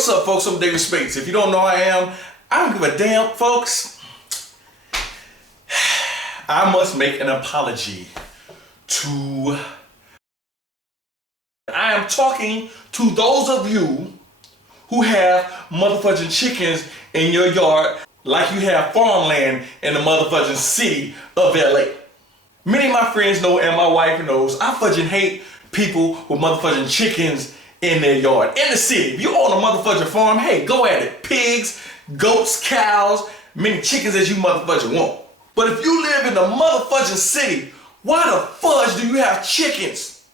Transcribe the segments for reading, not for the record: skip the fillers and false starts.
what's up, folks? I'm David Spates. If you don't know who I am, I don't give a damn, folks. I must make an apology to... I am talking to those of you who have motherfucking chickens in your yard like you have farmland in the motherfucking city of LA. Many of my friends know and my wife knows I fucking hate people with motherfucking chickens in their yard. In the city, if you own a motherfucking farm, hey, go at it. Pigs, goats, cows, many chickens as you motherfucking want. But if you live in the motherfucking city, why the fudge do you have chickens?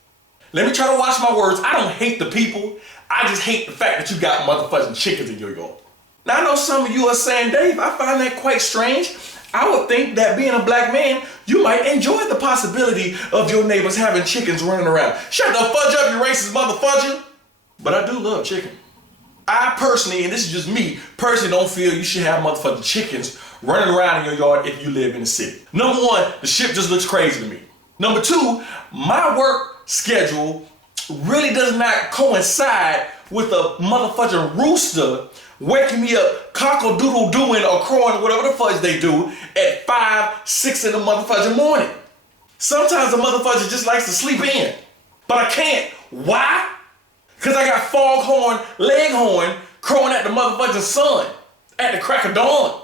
Let me try to watch my words. I don't hate the people. I just hate the fact that you got motherfucking chickens in your yard. Now I know some of you are saying, Dave, I find that quite strange. I would think that being a black man, you might enjoy the possibility of your neighbors having chickens running around. Shut the fudge up, you racist motherfucker. But I do love chicken. I personally, and this is just me, personally don't feel you should have motherfucking chickens running around in your yard if you live in the city. Number one, the shit just looks crazy to me. Number two, my work schedule really does not coincide with a motherfucking rooster waking me up cock-a-doodle-dooing or crowing, whatever the fudge they do, at 5, 6 in the motherfucking morning. Sometimes the motherfucker just likes to sleep in. But I can't. Why? Because I got foghorn, leghorn crowing at the motherfucking sun at the crack of dawn.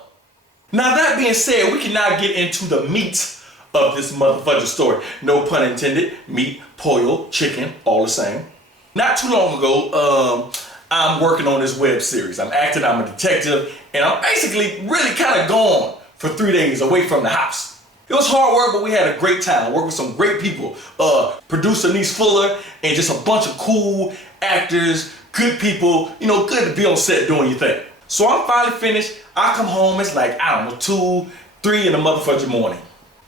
Now that being said, we can now get into the meat of this motherfucking story. No pun intended. Meat, pollo, chicken, all the same. Not too long ago, I'm working on this web series. I'm acting, I'm a detective, and I'm basically really kind of gone for 3 days away from the house. It was hard work, but we had a great time. I worked with some great people. Producer Niece Fuller, and just a bunch of cool actors, good people, you know, good to be on set doing your thing. So I'm finally finished. I come home, it's like, I don't know, 2, 3 in the motherfucking morning.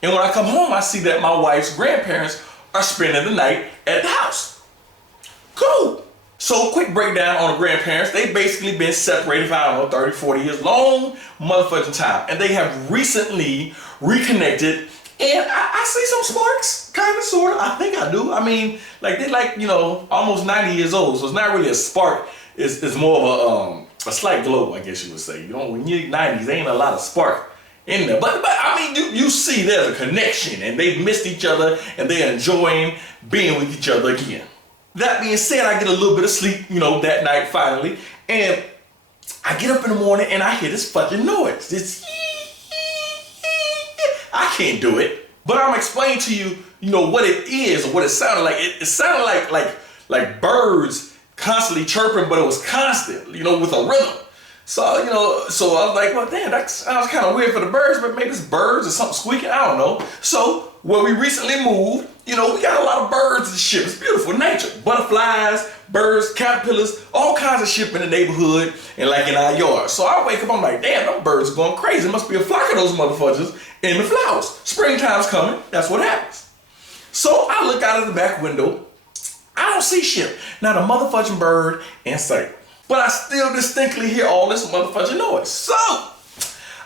And when I come home, I see that my wife's grandparents are spending the night at the house. Cool. So quick breakdown on the grandparents. They've basically been separated for, I don't know, 30, 40 years, long motherfucking time. And they have recently reconnected. And I see some sparks, kind of, sort of. I think I do. I mean, like they're like, you know, almost 90 years old. So it's not really a spark. It's more of a slight glow, I guess you would say. You know, when you're 90s, there ain't a lot of spark in there. But I mean, you see there's a connection and they've missed each other and they're enjoying being with each other again. That being said, I get a little bit of sleep, you know, that night finally. And I get up in the morning and I hear this fucking noise. This I can't do it. But I'm explaining to you, you know, what it is or what it sounded like. It sounded like birds constantly chirping, but it was constant, you know, with a rhythm. So, you know, so I was like, well, damn, that sounds kind of weird for the birds, but maybe it's birds or something squeaking, I don't know. So, where we recently moved, you know, we got a lot of birds and shit. It's beautiful nature. Butterflies, birds, caterpillars, all kinds of shit in the neighborhood and like in our yard. So I wake up, I'm like, damn, them birds are going crazy. There must be a flock of those motherfuckers in the flowers. Springtime's coming. That's what happens. So I look out of the back window. I don't see shit. Not a motherfucking bird in sight. But I still distinctly hear all this motherfucking noise. So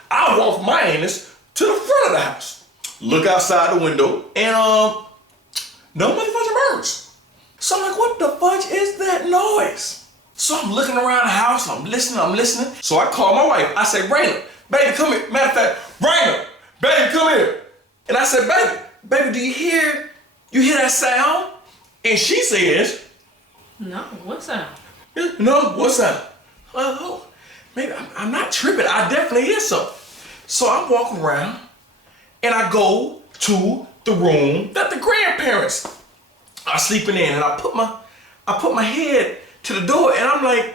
I walk my anus to the front of the house. Look outside the window and no motherfucking birds. So I'm like, what the fudge is that noise? So I'm looking around the house, I'm listening. So I call my wife. I say, Raina, baby, come here. Matter of fact, Raina, baby, come here. And I said, baby, do you hear that sound? And she says, no, what sound? No, what sound? Oh, maybe I'm not tripping. I definitely hear something. So I'm walking around and I go to the room that the grandparents are sleeping in, and I put my head to the door, and I'm like,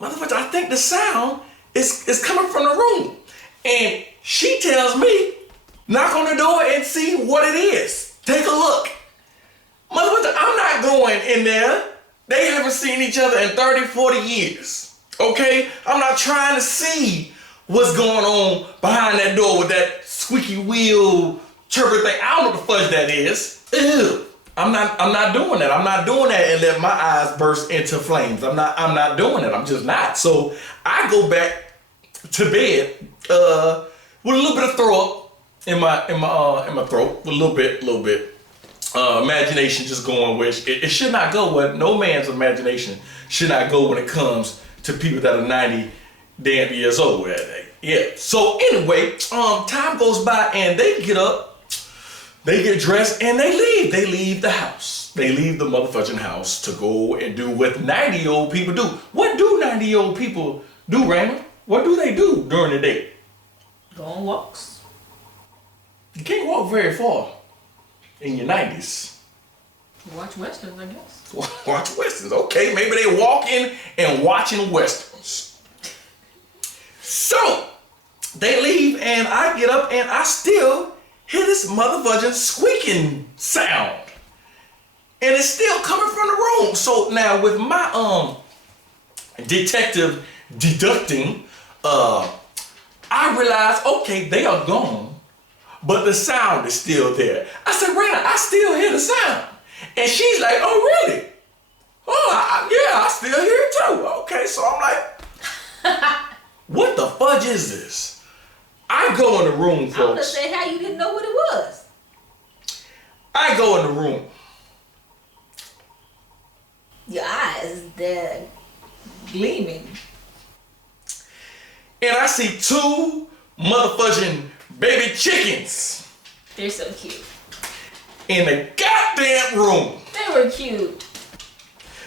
motherfucker, I think the sound is coming from the room. And she tells me, knock on the door and see what it is. Take a look. Motherfucker, I'm not going in there. They haven't seen each other in 30, 40 years. Okay? I'm not trying to see what's going on behind that door with that squeaky wheel chirping thing. I don't know what the fudge that is. Ew. I'm not doing that. I'm not doing that and let my eyes burst into flames. I'm not doing it. I'm just not. So I go back to bed with a little bit of throw up in my throat. A little bit. Imagination just going where it should not go. Where no man's imagination should not go when it comes to people that are 90 damn years old. Yeah. So anyway, time goes by and they get up, they get dressed, and they leave. They leave the house. They leave the motherfucking house to go and do what 90-year-old people do. What do 90-year-old people do, Raymond? What do they do during the day? Go on walks. You can't walk very far in your 90s. Watch westerns, I guess. Watch westerns. Okay, maybe they walking and watching westerns. So they leave and I get up and I still hear this motherfucking squeaking sound. And it's still coming from the room. So now with my detective deducting, I realized, okay, they are gone, but the sound is still there. I said, Raina, I still hear the sound. And she's like, oh, really? Oh, yeah, I still hear it too. Okay, so I'm like, what the fudge is this? I go in the room, folks. I was gonna say how you didn't know what it was. I go in the room. Your eyes, they're gleaming. And I see two motherfucking baby chickens They're so cute. in the goddamn room. They were cute.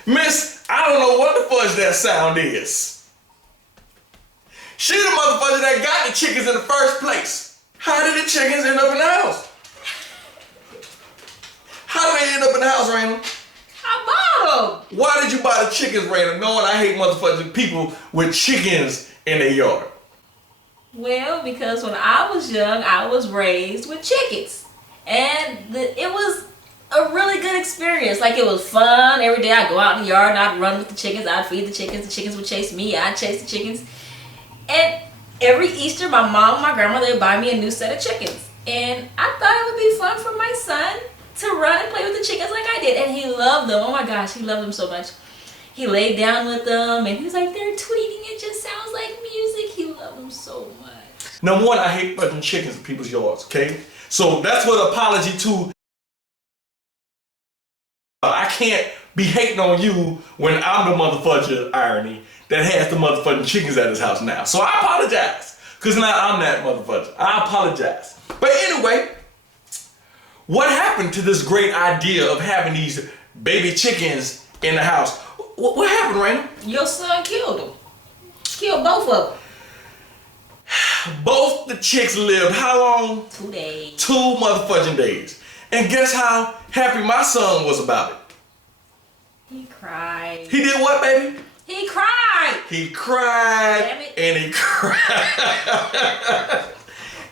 Miss, I don't know what the fudge that sound is. She the motherfucker that got the chickens in the first place. How did the chickens end up in the house? How did they end up in the house, Raina? I bought them. Why did you buy the chickens, Raina, knowing I hate motherfucking people with chickens in their yard? Well, because when I was young, I was raised with chickens. And it was a really good experience. Like, it was fun. Every day I'd go out in the yard and I'd run with the chickens. I'd feed the chickens would chase me. I'd chase the chickens. And every Easter, my mom and my grandmother would buy me a new set of chickens. And I thought it would be fun for my son to run and play with the chickens like I did. And he loved them. Oh my gosh, he loved them so much. He laid down with them and he was like, they're tweeting. It just sounds like music. He loved them so much. Number one, I hate fucking chickens in people's yards, okay? So that's what apology to. I can't be hating on you when I'm the motherfucker, irony, that has the motherfucking chickens at his house now. So I apologize, because now I'm that motherfucker. I apologize. But anyway, what happened to this great idea of having these baby chickens in the house? What happened, Raina? Your son killed them. Killed both of them. Both the chicks lived how long? 2 days. 2 motherfucking days. And guess how happy my son was about it? He cried. He did what, baby? He cried. He cried. Damn it. And he cried.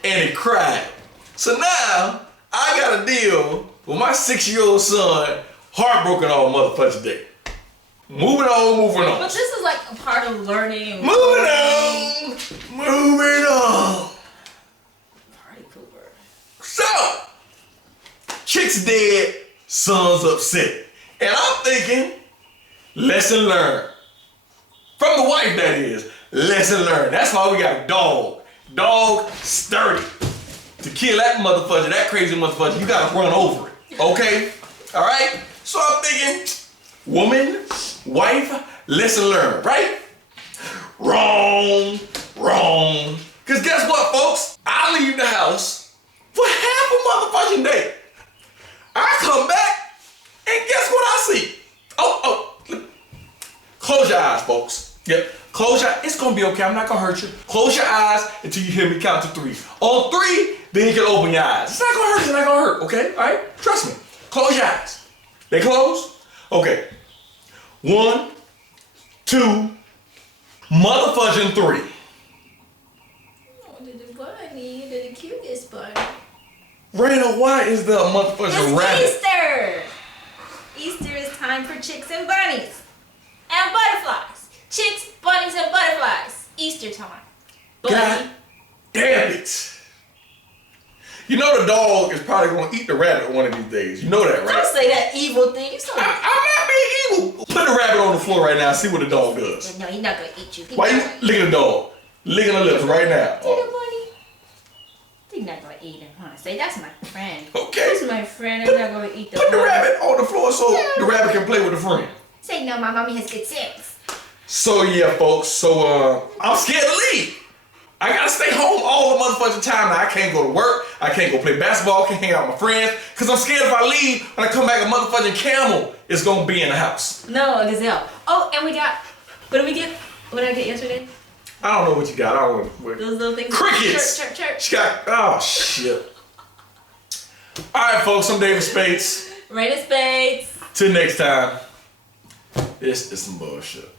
And he cried. So now I got to deal with my 6-year-old son heartbroken all motherfucking day. Moving on. But this is like a part of learning. Moving on. Party pooper. So, chick's dead, son's upset. And I'm thinking, lesson learned. From the wife, that is. Lesson learned. That's why we got a dog. Dog sturdy. To kill that motherfucker, that crazy motherfucker, you gotta run over it. Okay? Alright? So I'm thinking, woman, wife, lesson learned, right? Wrong. Cause guess what, folks? I leave the house for half a motherfucking day. I come back, and guess what I see? Oh, close your eyes, folks. Yep, close your eyes. It's gonna be okay, I'm not gonna hurt you. Close your eyes until you hear me count to 3. On 3, then you can open your eyes. It's not gonna hurt, okay? All right, trust me. Close your eyes. They closed? Okay. 1, 2, motherfucking 3. Oh, the bunny, the cutest bunny. Raina, why is the motherfucking rabbit? It's Easter! Easter is time for chicks and bunnies. And butterflies. Chicks, bunnies, and butterflies. Easter time. Bunny. God damn it. You know the dog is probably going to eat the rabbit one of these days. You know that, right? Don't say that evil thing. You so I'm not being evil. Put the rabbit on the floor right now and see what the dog does. No, he's not going to eat you. Why you licking the dog? Licking the lips right now. Take the bunny. He's not going to eat him, huh? Say, that's my friend. Okay. That's my friend. I'm not going to eat the Put the bunny. rabbit on the floor so the rabbit can play with the friend. Say, no, my mommy has good sense. So yeah, folks. So I'm scared to leave. I gotta stay home all the motherfucking time now. I can't go to work. I can't go play basketball. Can't hang out with my friends. Cause I'm scared if I leave, when I come back, a motherfucking camel is gonna be in the house. No, a gazelle. Oh, and we got. What did we get? What did I get yesterday? I don't know what you got. I don't know. Those little things. Crickets. Chirp. She got. Oh shit. All right, folks. I'm David Spates. Rated Spates. Till next time. This is some bullshit.